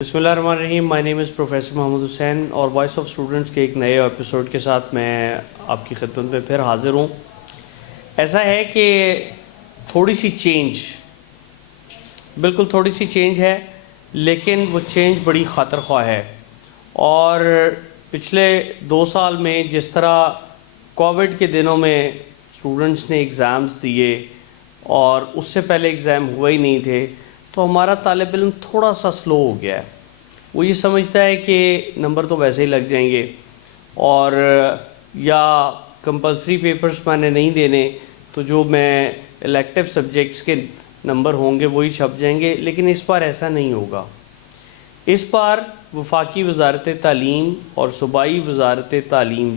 बिस्मिल्लाहिर्रहमानिर्रहीम। My name is professor Mohammad Hussain और voice of students के एक नए एपिसोड के साथ मैं आपकी खिदमत में फिर हाज़िर हूँ। ऐसा है कि थोड़ी सी चेंज, बिल्कुल थोड़ी सी चेंज है, लेकिन वो चेंज बड़ी ख़ातिर ख्वाह है। और पिछले 2 साल में जिस तरह कोविड के दिनों में स्टूडेंट्स ने एग्ज़ाम्स दिए और उससे पहले एग्ज़ाम हुए ही नहीं थे, तो हमारा तालिब इल्म थोड़ा सा स्लो हो गया है। वो ये समझता है कि नंबर तो वैसे ही लग जाएंगे और या कंपलसरी पेपर्स मैंने नहीं देने, तो जो मैं इलेक्टिव सब्जेक्ट्स के नंबर होंगे वही छप जाएंगे। लेकिन इस बार ऐसा नहीं होगा। इस बार वफाकी वज़ारत तालीम और सूबाई वज़ारत तालीम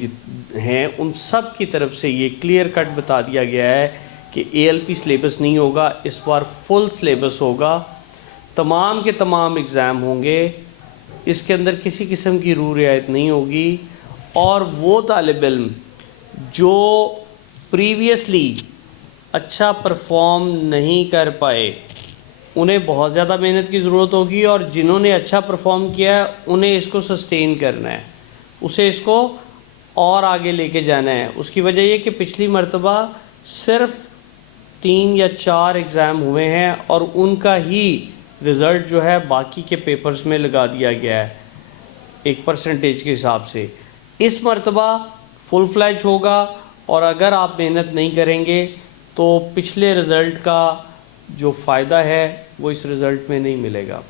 हैं, उन सब की तरफ से ये क्लियर कट बता दिया गया है कि ALP सिलेबस नहीं होगा, इस बार फुल सिलेबस होगा। तमाम के तमाम एग्ज़ाम होंगे, इसके अंदर किसी किस्म की रू रियायत नहीं होगी। और वो तालिब इल्म जो प्रीवियसली अच्छा परफॉर्म नहीं कर पाए, उन्हें बहुत ज़्यादा मेहनत की ज़रूरत होगी, और जिन्होंने अच्छा परफॉर्म किया है उन्हें इसको सस्टेन करना है, उसे इसको और आगे लेके जाना है। उसकी वजह ये कि पिछली मरतबा सिर्फ़ 3 या 4 एग्ज़ाम हुए हैं और उनका ही रिज़ल्ट जो है बाकी के पेपर्स में लगा दिया गया है एक परसेंटेज के हिसाब से। इस मरतबा फुल फ्लैज होगा, और अगर आप मेहनत नहीं करेंगे तो पिछले रिज़ल्ट का जो फ़ायदा है वो इस रिज़ल्ट में नहीं मिलेगा।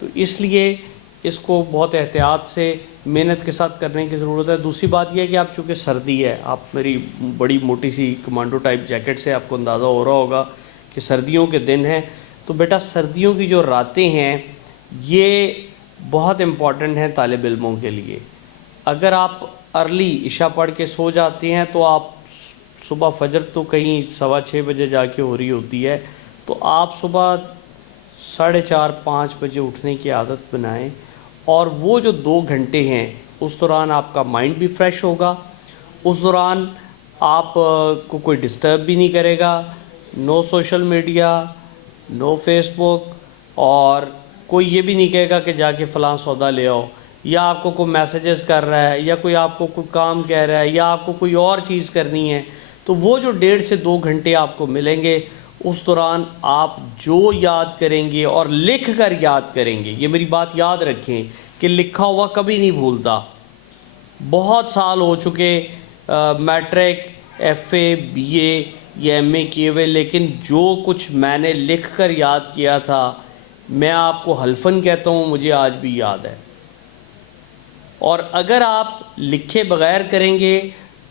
तो इसलिए इसको बहुत एहतियात से मेहनत के साथ करने की ज़रूरत है। दूसरी बात यह है कि आप चूँकि सर्दी है, आप मेरी बड़ी मोटी सी कमांडो टाइप जैकेट से आपको अंदाज़ा हो रहा होगा कि सर्दियों के दिन हैं। तो बेटा, सर्दियों की जो रातें हैं ये बहुत इम्पॉर्टेंट हैं तालिब इल्मों के लिए। अगर आप अर्ली इशा पढ़ के सो जाते हैं तो आप सुबह फजर तो कहीं 6:15 बजे जाके हो रही होती है, तो आप सुबह 4:30-5 बजे उठने की आदत बनाएं। और वो जो 2 घंटे हैं उस दौरान आपका माइंड भी फ्रेश होगा, उस दौरान आप को कोई डिस्टर्ब भी नहीं करेगा। No social media, no Facebook, और कोई ये भी नहीं कहेगा कि जाके फ़लाँ सौदा ले आओ, या आपको कोई मैसेजेस कर रहा है, या कोई आपको कोई काम कह रहा है, या आपको कोई और चीज़ करनी है। तो वो जो 1.5 से 2 घंटे आपको मिलेंगे, उस दौरान आप जो याद करेंगे और लिख कर याद करेंगे। ये मेरी बात याद रखें कि लिखा हुआ कभी नहीं भूलता। बहुत साल हो चुके मैट्रिक, FA, BA या MA किए हुए, लेकिन जो कुछ मैंने लिख कर याद किया था, मैं आपको हल्फन कहता हूँ, मुझे आज भी याद है। और अगर आप लिखे बगैर करेंगे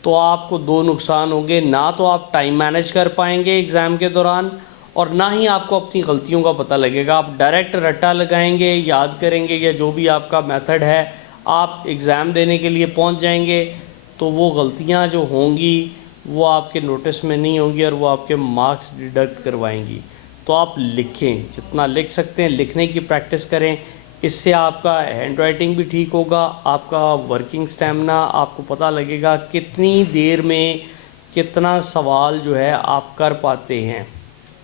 तो आपको 2 नुकसान होंगे। ना तो आप टाइम मैनेज कर पाएंगे एग्ज़ाम के दौरान, और ना ही आपको अपनी गलतियों का पता लगेगा। आप डायरेक्ट रट्टा लगाएंगे, याद करेंगे, या जो भी आपका मेथड है, आप एग्ज़ाम देने के लिए पहुंच जाएंगे, तो वो गलतियां जो होंगी वो आपके नोटिस में नहीं होंगी और वो आपके मार्क्स डिडक्ट करवाएंगी। तो आप लिखें, जितना लिख सकते हैं लिखने की प्रैक्टिस करें। इससे आपका हैंड राइटिंग भी ठीक होगा, आपका वर्किंग स्टैमिना, आपको पता लगेगा कितनी देर में कितना सवाल जो है आप कर पाते हैं।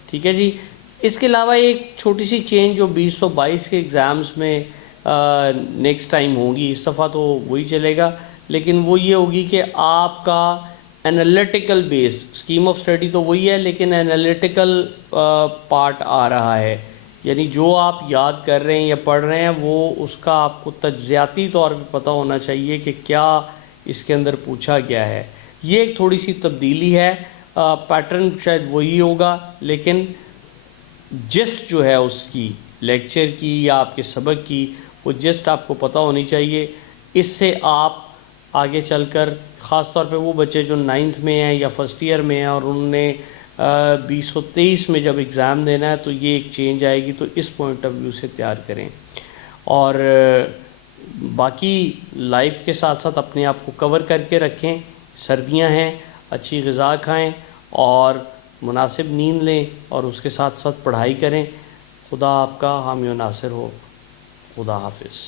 ठीक है जी। इसके अलावा एक छोटी सी चेंज जो 2022 के एग्ज़ाम्स में नेक्स्ट टाइम होगी, इस दफ़ा तो वही चलेगा, लेकिन वो ये होगी कि आपका analytical based scheme of study तो वही है, लेकिन एनालिटिकल पार्ट आ रहा है। यानी जो आप याद कर रहे हैं या पढ़ रहे हैं, वो उसका आपको तज्ज़ियाती तौर पे पता होना चाहिए कि क्या इसके अंदर पूछा गया है। ये एक थोड़ी सी तब्दीली है। पैटर्न शायद वही होगा, लेकिन जिस्ट जो है उसकी लेक्चर की या आपके सबक की, वो जिस्ट आपको पता होनी चाहिए। इससे आप आगे चलकर, ख़ास तौर पे वो बच्चे जो 9th में हैं या फर्स्ट ईयर में हैं और उनने 2023 में जब एग्ज़ाम देना है, तो ये एक चेंज आएगी। तो इस पॉइंट ऑफ व्यू से तैयार करें, और बाकी लाइफ के साथ साथ अपने आप को कवर करके रखें। सर्दियां हैं, अच्छी ग़िज़ा खाएं और मुनासिब नींद लें, और उसके साथ साथ पढ़ाई करें। खुदा आपका हामी व नासिर हो। खुदा हाफिज़।